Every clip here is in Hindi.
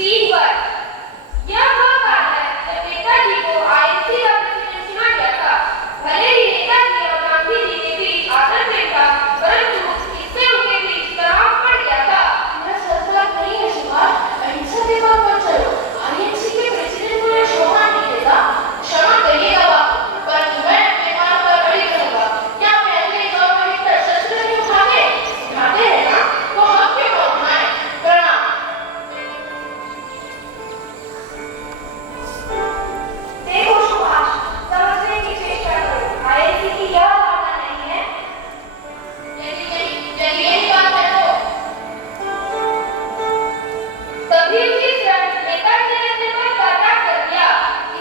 Scene one. यह वह काल है जब नेताजी को आईएनसी का प्रेसिडेंट चुना गया था। भले ही नेताजी और गांधी जी के बीच आदर प्रेम था, परंतु इससे उनके बीच तनाव बढ़ गया था। यह सच बात नहीं है सुभाष, अहिंसा के बात पर चलो। आईएनसी के प्रेसिडेंट को यह शोभा नहीं देता। क्षमा करिएगा बापू, परंतु मैं अपने काम पर अड़िग रहूंगा। क्या पहले दौर में हिटलर शस्त्र नहीं उठाते? उठाते हैं ना, तो हम क्यों न उठाएं? प्रणाम। देखो सुभाष, समझने की चेष्टा करो। आईएनसी की यह भावना नहीं है। यदि यही बात है तो तभी उसी क्षण नेताजी ने अपने पद का त्याग कर दिया।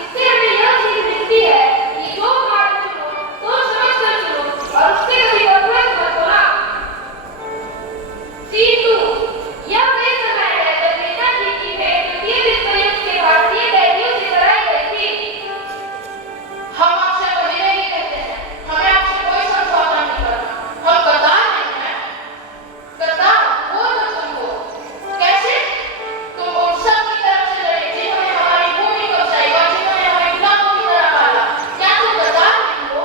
इससे हमें यह सीख मिलती है कि जो मार्ग चुनो तो समझकर चुनो और उससे कभी गफलत मत होना। Scene two. यह वही समय है जब नेताजी की भेंट द्वितीय विश्व युद्ध के भारतीय कैदियों से कराई गई थी। हम आपसे पहले ही कहते हैं, हमें आपसे कोई समझौता नहीं करना। हम गद्दार नहीं हैं। गद्दार वो तो तुम हो। कैसे? तुम उन सब की तरफ से लड़े जिन्होंने हमारी भूमि कब्जाई और जिन्होंने हमें गुलामों की तरह पाला। क्या तुम गद्दार नहीं हो?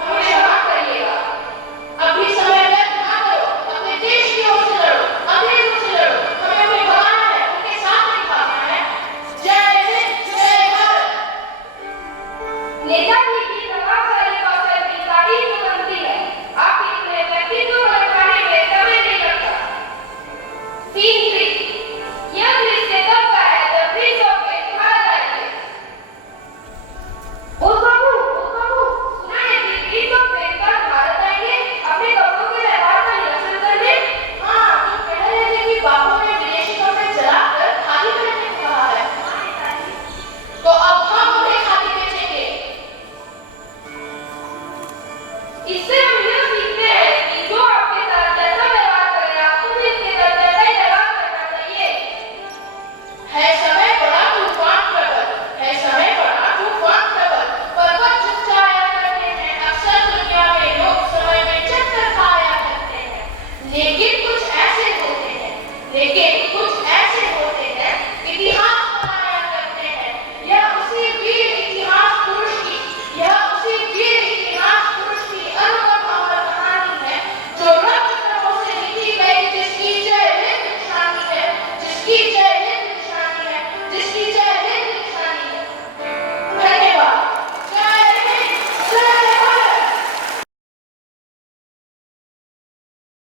हमें क्षमा करिएगा। अभी समय व्यर्थ ना करो, अपने देश की ओर से लड़ो, अंग्रेजों से लड़ो। हमें उन्हें भगाना है, उनके साथ नहीं भागना है। जय हिंद, जय भारत। नेताजी